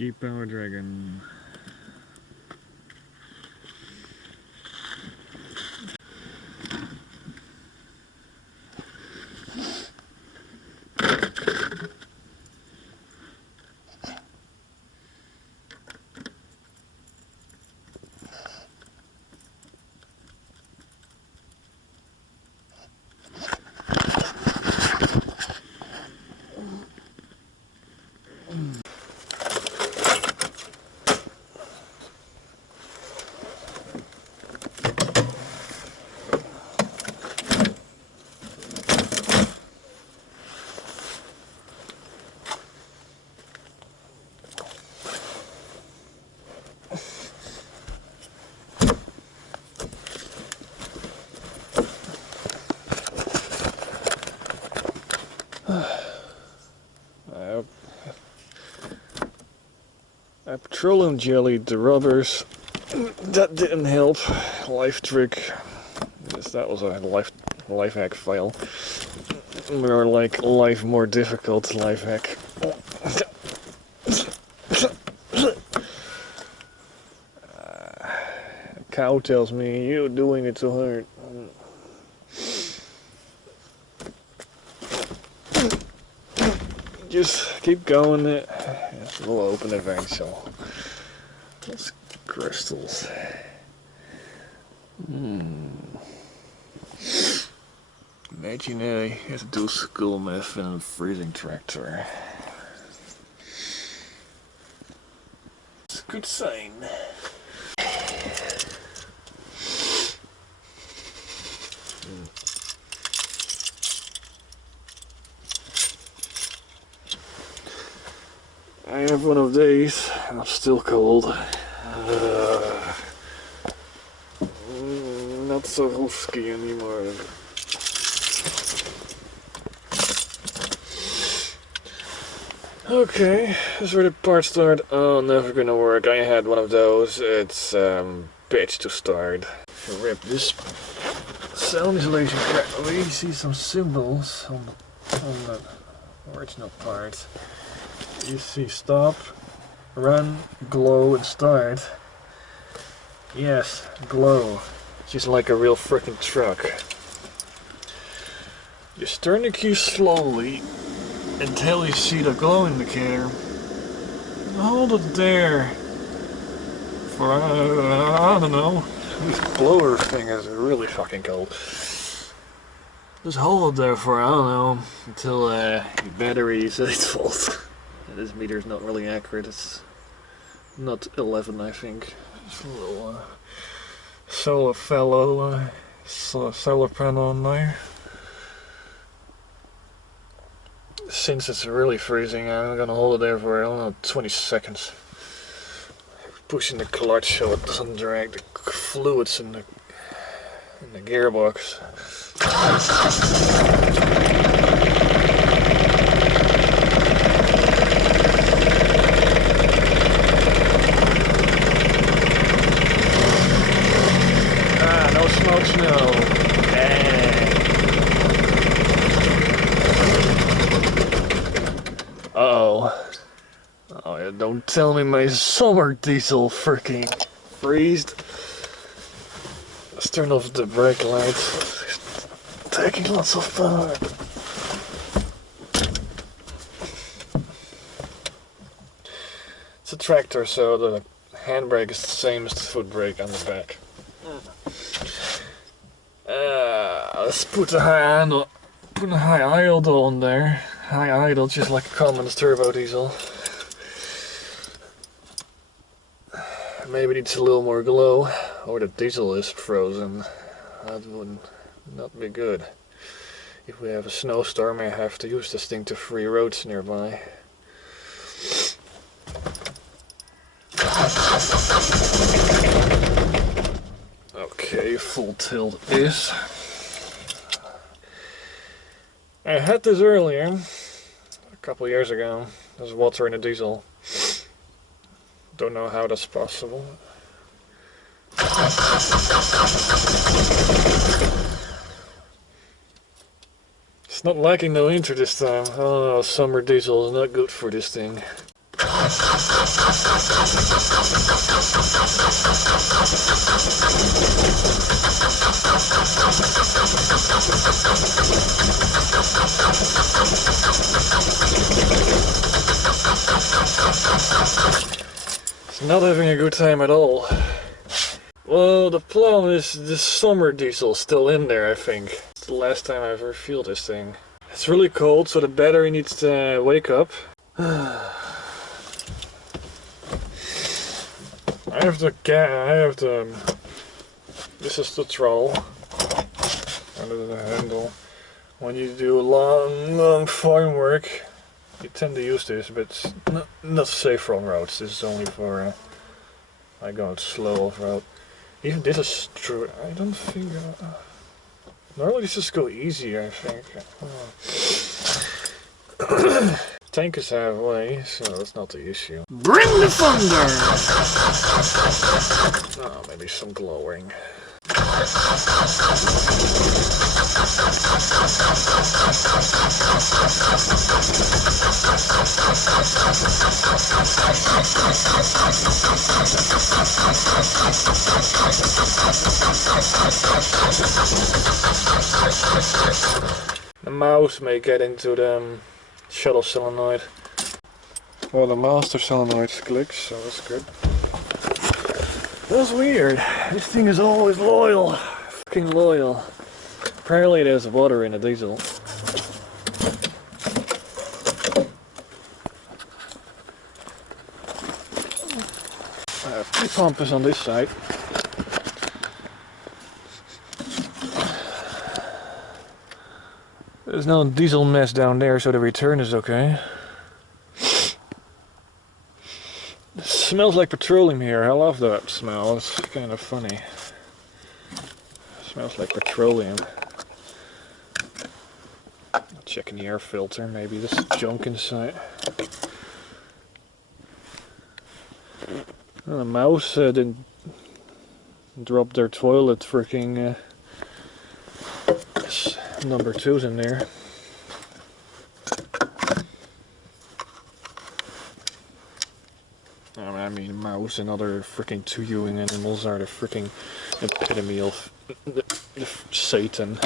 G-Power Dragon. I petroleum jellied the rubbers. That didn't help. Life trick. Yes, that was a life hack fail. Or like life more difficult life hack. Cow tells me you're doing it too hard. Just keep going. It will open eventually. Those crystals. Imagine I do school math in a freezing tractor. It's a good sign. I have one of these, and I'm still cold. Not so husky anymore. Okay, this is where the parts start. Oh, never gonna work. I had one of those. It's bitch to start. Rip this sound isolation crap. We you see some symbols on the original part. You see stop, run, glow, and start. Yes, glow. Just like a real frickin' truck. Just turn the key slowly until you see the glow indicator. Hold it there for, I don't know. These blower fingers are really fucking cold. Just hold it there for, I don't know, until your battery is at fault. This meter is not really accurate. It's not 11, I think. It's a little solar panel on there. Since it's really freezing, I'm gonna hold it there for, I don't know, 20 seconds. Pushing the clutch so it doesn't drag the fluids in the gearbox. No smoke, snow. Uh-oh. Oh, yeah, don't tell me my summer diesel freaking freezed. Let's turn off the brake lights. It's taking lots of power. It's a tractor, so the handbrake is the same as the foot brake on the back. Let's put a high idle on there. High idle, just like a common turbo diesel. Maybe it needs a little more glow, or the diesel is frozen. That would not be good. If we have a snowstorm, I have to use this thing to free roads nearby. Okay, full tilt is. I had this earlier, a couple years ago. There's water in a diesel. Don't know how that's possible. It's not lacking no inter this time. Oh, summer diesel is not good for this thing. It's not having a good time at all. Well, the problem is the summer diesel still in there, I think. It's the last time I ever feel this thing. It's really cold, so the battery needs to wake up. This is the throttle under the handle. When you do long farm work, you tend to use this, but it's not safe for on roads. This is only for I go slow off road. Even this is true. I don't think. Normally this just go easier, I think. Tank is halfway, so that's not the issue. Bring the thunder! Oh, maybe some glowing. The mouse may get into the shuttle solenoid. Well, the master solenoid clicks, so that's good. That's weird. This thing is always loyal. Fucking loyal. Apparently there's water in the diesel. The pump is on this side. There's no diesel mess down there, so the return is okay. It smells like petroleum here. I love that smell. It's kind of funny. It smells like petroleum. Checking the air filter. Maybe there's junk inside. Well, the mouse didn't drop their toilet freaking number 2's in there. I mean, mouse and other freaking two-ewing animals are the freaking epitome of Satan.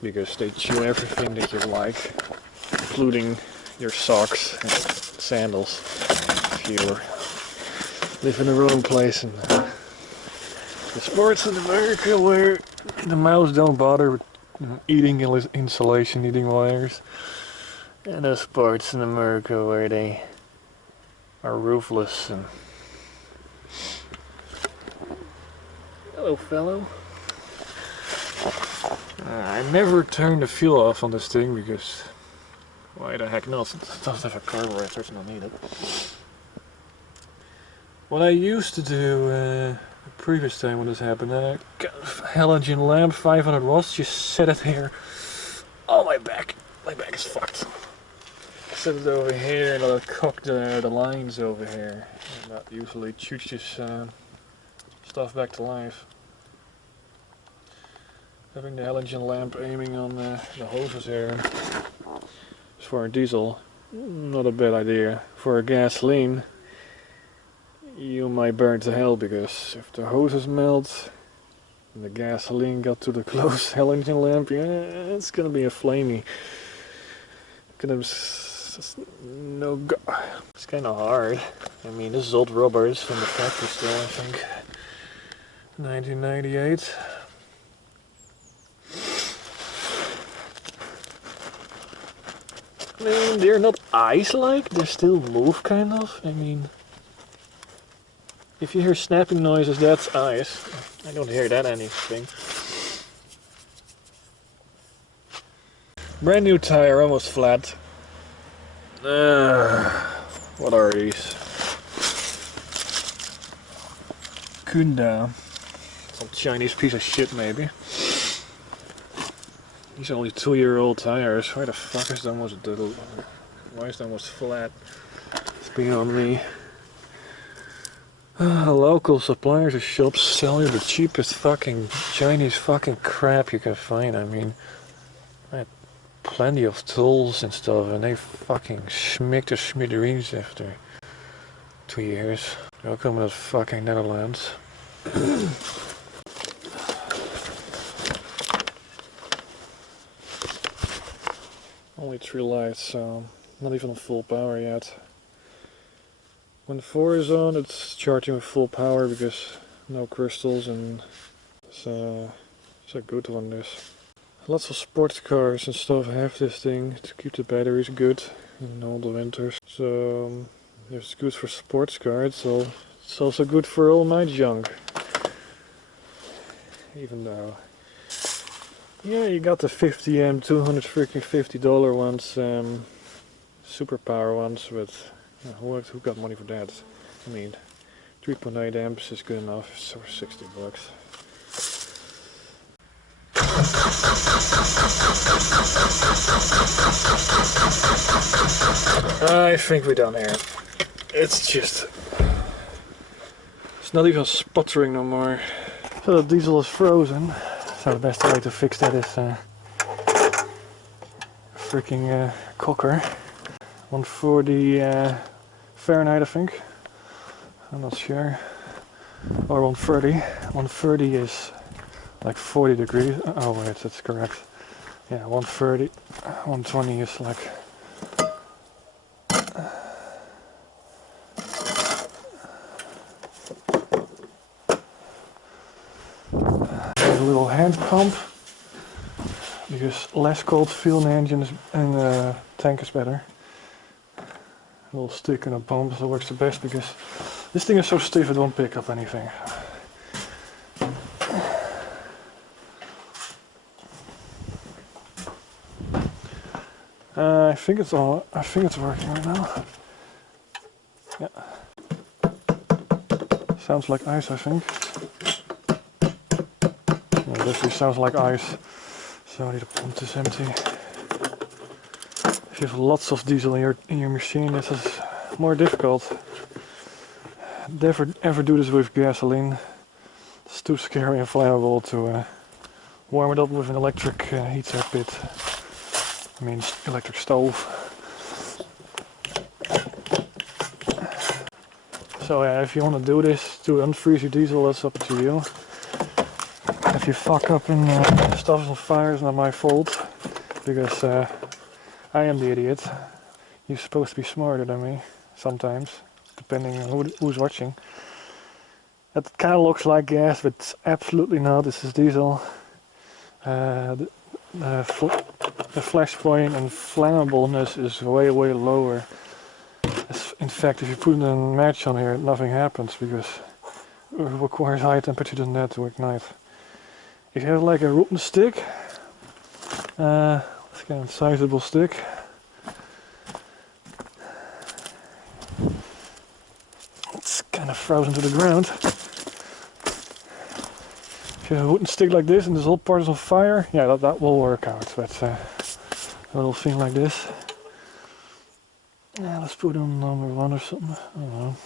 Because they chew everything that you like, including your socks and sandals, if you live in the wrong place. And the parts in America where the mouse don't bother with eating insulation, eating wires, and those parts in America where they are ruthless. And hello, fellow. I never turn the fuel off on this thing because why the heck not? It doesn't have a carburetor, it's not needed. What I used to do the previous time when this happened, I got a halogen lamp, 500 watts, just set it here. Oh, my back is fucked. Set it over here and I'll cock the lines over here. And that usually shoots stuff back to life. Having the halogen lamp aiming on the hoses here is for a diesel not a bad idea. For a gasoline you might burn to hell, because if the hoses melt and the gasoline got to the close halogen lamp, yeah, it's gonna be a flamey. No go. It's kind of hard. I mean, this is old rubbers from the factory still, I think. 1998. I mean, they're not ice-like, they still move kind of. I mean, if you hear snapping noises, that's ice. I don't hear that anything. Brand new tire, almost flat. What are these? Kunda. Some Chinese piece of shit, maybe. These are only 2-year-old tires. Why the fuck is that almost why is that almost flat? It's beyond me. Local suppliers or shops sell you the cheapest fucking Chinese fucking crap you can find. I mean, plenty of tools and stuff, and they fucking schmicked to smithereens after 2 years. Welcome to the fucking Netherlands. Only 3 lights, so not even on full power yet. When the 4 is on, it's charging with full power because no crystals, and it's a good one, this. Lots of sports cars and stuff have this thing to keep the batteries good in all the winters. So if it's good for sports cars, so it's also good for all my junk. Even though, yeah, you got the 50 $250 ones, super power ones, but who got money for that? I mean, 3.8 amps is good enough. It's over $60. I think we're done here. It's not even sputtering no more. So the diesel is frozen. So the best way to fix that is a freaking cocker. 140 Fahrenheit, I think. I'm not sure. Or 130. 130 is like 40 degrees. Oh wait, that's correct. Yeah, 130. 120 is like there's a little hand pump because less cold fuel in the engine and the tank is better. A little stick and a pump, so it works the best because this thing is so stiff it won't pick up anything. I think it's working right now. Yeah. Sounds like ice, I think. Yeah, this sounds like ice. So I need to pump this empty. If you have lots of diesel in your machine, this is more difficult. Never ever do this with gasoline. It's too scary and flammable to warm it up with an electric heater pit. I mean, electric stove. So yeah, if you want to do this to unfreeze your diesel, that's up to you. If you fuck up and stuff's on fire, it's not my fault, because I am the idiot. You're supposed to be smarter than me, sometimes, depending on who's watching. That kind of looks like gas, but it's absolutely not. This is diesel. The flash point and flammableness is way lower. In fact, if you put a match on here, nothing happens because it requires high temperature than that to ignite. If you have like a rotten stick, let's get a sizable stick. It's kind of frozen to the ground. If you have a wooden stick like this and this whole part is on fire, yeah, that will work out. But a little thing like this. Yeah, let's put on number 1 or something. I don't know.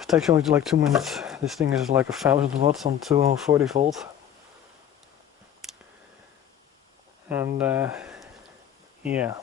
It takes only like 2 minutes. This thing is like 1000 watts on 240 volt. And yeah.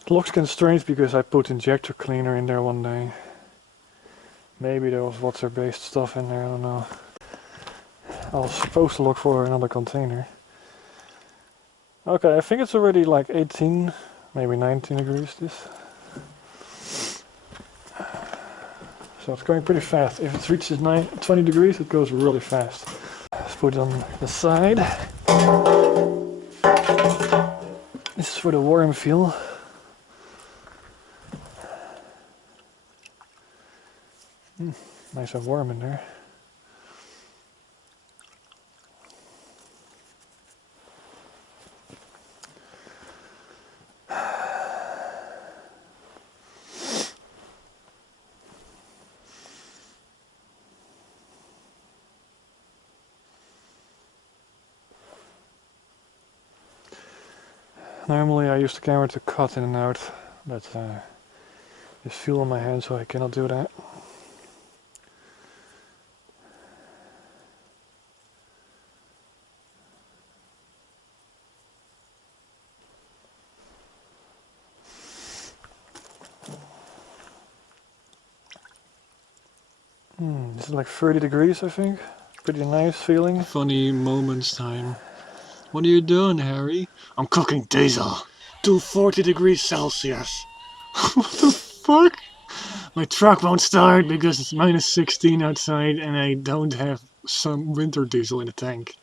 It looks kind of strange because I put injector cleaner in there one day. Maybe there was water-based stuff in there, I don't know. I was supposed to look for another container. Okay, I think it's already like 18, maybe 19 degrees this. So it's going pretty fast. If it reaches 20 degrees, it goes really fast. Let's put it on the side. This is for the warm feel. Nice and warm in there. Normally I use the camera to cut in and out, but there's fuel on my hand, so I cannot do that. This is like 30 degrees, I think. Pretty nice feeling. Funny moments time. What are you doing, Harry? I'm cooking diesel to 40 degrees Celsius. What the fuck? My truck won't start because it's minus 16 outside and I don't have some winter diesel in the tank.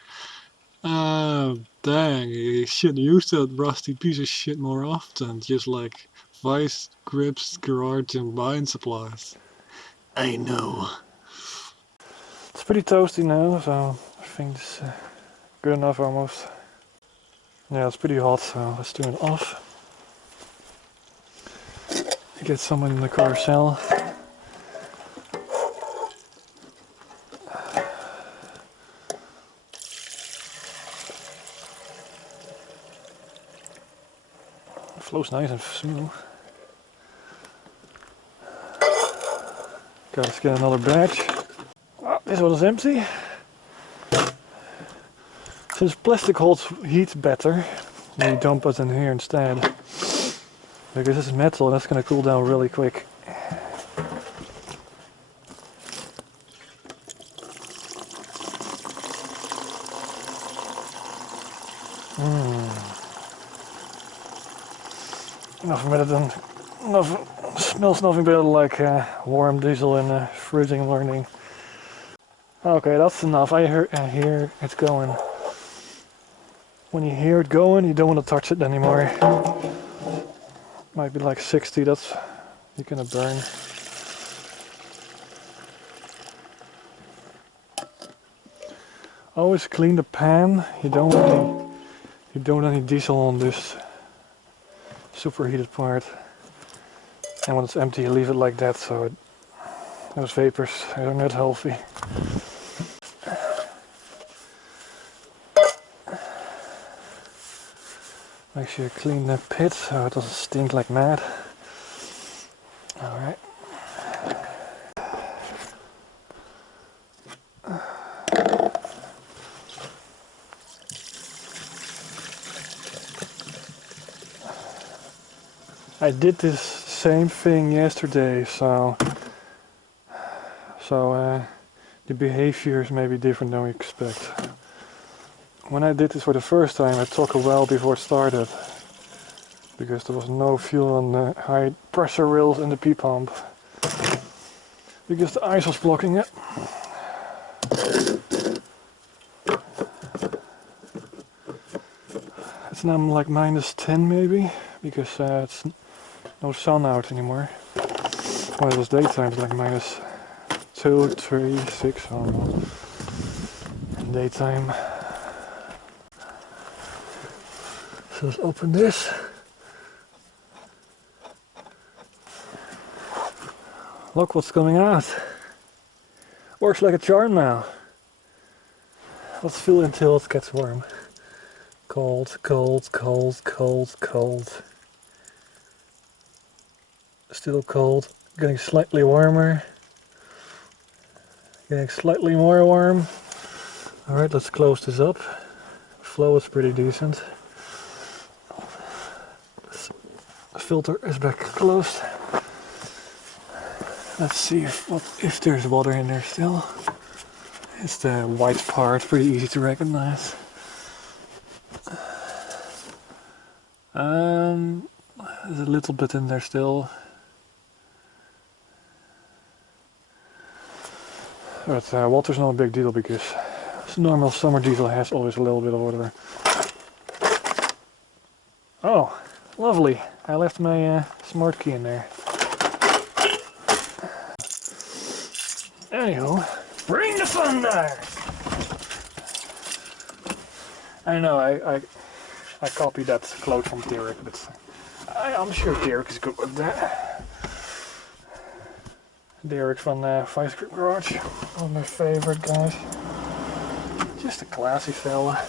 Oh, dang, you should use that rusty piece of shit more often. Just like vice grips, garage and buying supplies. I know. It's pretty toasty now, so I think it's good enough almost. Yeah, it's pretty hot, so let's turn it off. Get someone in the carousel. It flows nice and smooth. Let's get another batch. Oh, this one is empty. Since plastic holds heat better, we dump it in here instead. Because this is metal and that's going to cool down really quick. Nothing better than smells nothing better like warm diesel in a freezing morning. Okay, that's enough. I hear it going. When you hear it going, you don't want to touch it anymore. Might be like 60. That's you're gonna burn. Always clean the pan. You don't want any diesel on this superheated part. And when it's empty, you leave it like that, so those vapors are not healthy. Make sure you clean the pit so it doesn't stink like mad. Alright. I did this same thing yesterday, so the behavior is maybe different than we expect. When I did this for the first time, I took a while before it started because there was no fuel on the high pressure rails in the P-pump because the ice was blocking it. It's now like minus 10 maybe because it's no sun out anymore. When it was daytime, it's like minus 2, 3, 6, I don't know. In daytime. So let's open this. Look what's coming out. Works like a charm now. Let's feel until it gets warm. Cold, cold, cold, cold, cold. Still cold, getting slightly warmer. Getting slightly more warm. Alright, let's close this up. Flow is pretty decent. The filter is back closed. Let's see if there's water in there still. It's the white part, pretty easy to recognize. There's a little bit in there still. But water's not a big deal because normal summer diesel has always a little bit of water. Oh, lovely. I left my smart key in there. Anyhow, bring the thunder! I know, I copied that quote from Derek, but I'm sure Derek is good with that. Derek from Vice Grip Garage, one of my favorite guys. Just a classy fella.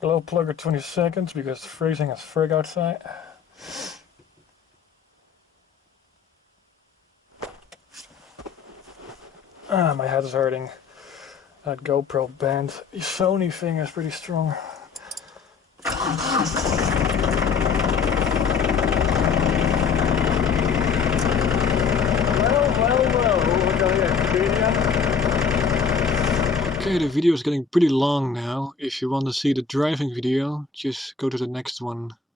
Glow plugger 20 seconds because it's freezing as frig outside. My head is hurting. That GoPro band Sony thing is pretty strong. Okay, the video is getting pretty long now. If you want to see the driving video, just go to the next one.